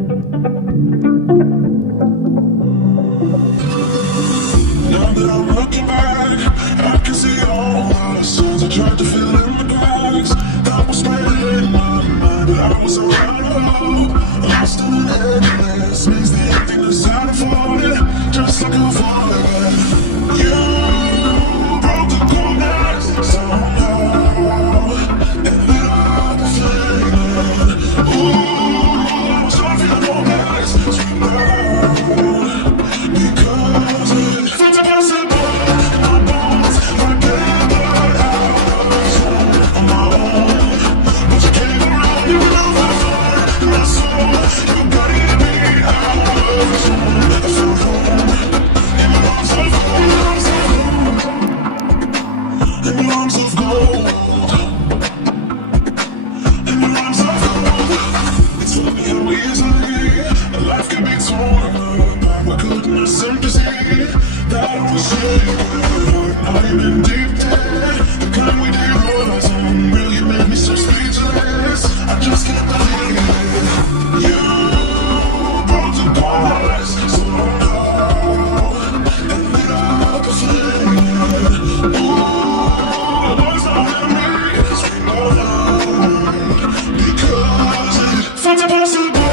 Now that I'm looking back, I can see all the songs I tried to fill in the cracks. That was spreading in my mind, but I was so out of hope. Lost in an endless maze, the emptiness out of it, just like a void. You broke the corners somehow and lit up a flame. Ooh, I was off in the moments, scream out because it felt impossible. My bones were gathered hours on my own, but you came around, you were overflowed in my soul. You guided me out. I felt home in your arms of gold, in your arms of gold, in your arms of gold. It's funny how easily a life can be torn apart by goodness and disease. That was shaken, now you've been deep dead. The kind we did was unreal, you made me so speechless. I just can't believe it. You broke the bars somehow and lit up a flame. Ooh, it was all in me, scream out loud because it felt impossible.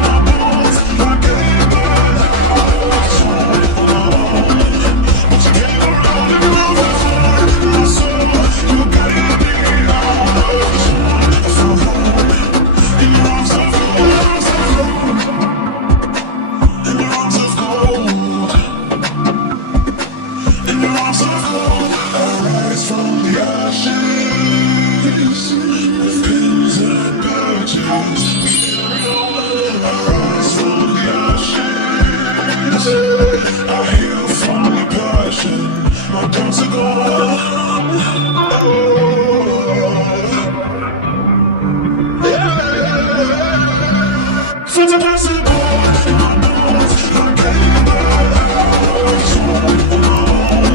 My bones were gathered hours on my own, but you came around and you overflowed in my soul. You guided me out. I felt home in your arms of gold, in your arms of gold, in your arms of gold. I rise from the ashes with pins and patches. I rise from the ashes. I heal from the passion. My doubts are gone. Oh, yeah. Felt impossible. My bones are gathered hours on my own,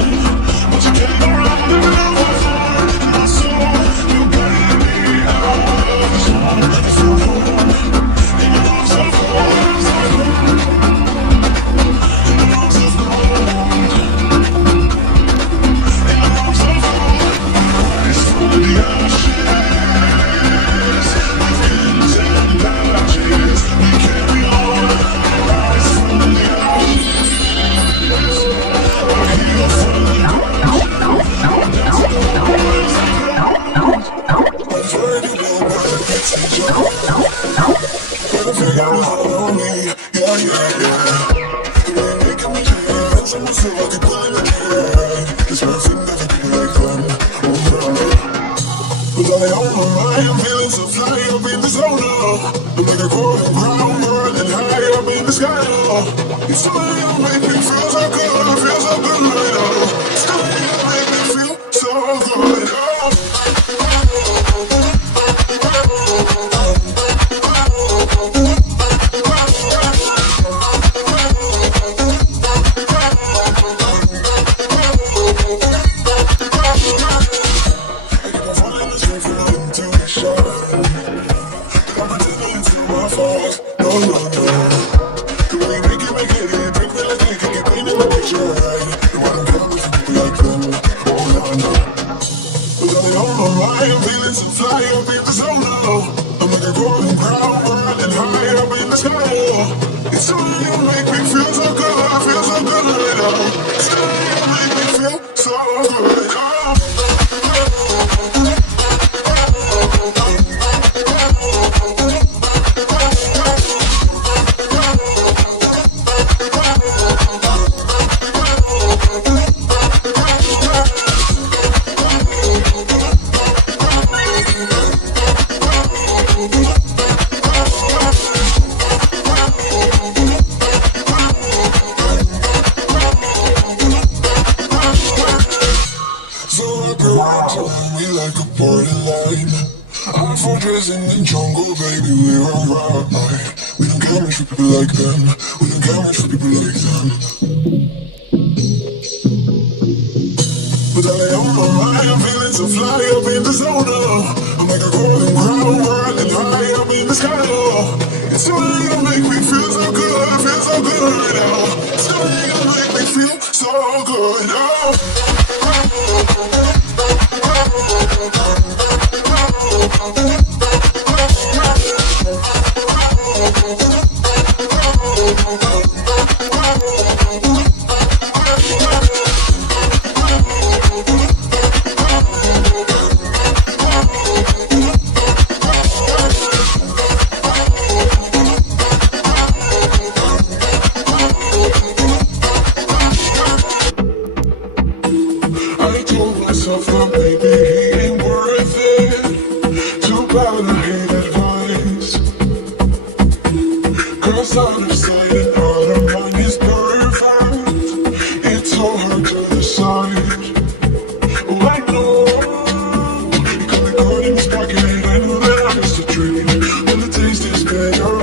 but you came around and overflowed in my soul. You guided me out. I feel home in your arms of gold, in your arms of gold, in your arms of gold. Rise from the ashes with pins and patches. We carry on. Rise from the ashes. I heal from the I've heard it all, but it's a joke. Better figure out on me. Yeah, yeah, yeah. You ain't making me change. I'm so I could pull in the kid. This person never be like them. Oh, no. But I own my mind. I'm feeling so fly up in the zone now. I'm like a golden crown, burning high up in the sky now. It's the way you make me feel so good. I feel so good right now. It's the way you make me feel so good. It's the way you make me feel so good, I feel so good right now. It's the way you make me feel so good. In the jungle, baby, we're alright. We don't care much for people like them. We don't care much for people like them. But I am my mind, I'm feeling so fly up in the zone now. I'm like a golden crown, whirling high up in the sky now. Something gonna make me feel so good, feel so good right now. Something gonna make me feel so good now. I told myself that maybe he ain't worth it. Too bad I hate advice. 'Cause out of sight and out of mind is perfect. It's so hard to decide. Oh, I know. You got me caught in this pocket. I know that I missed a dream. But the taste is better.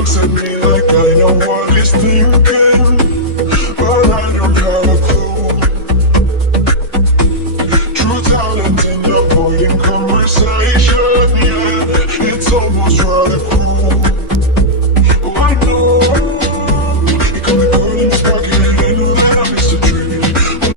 Looks at me like I know what he's thinking.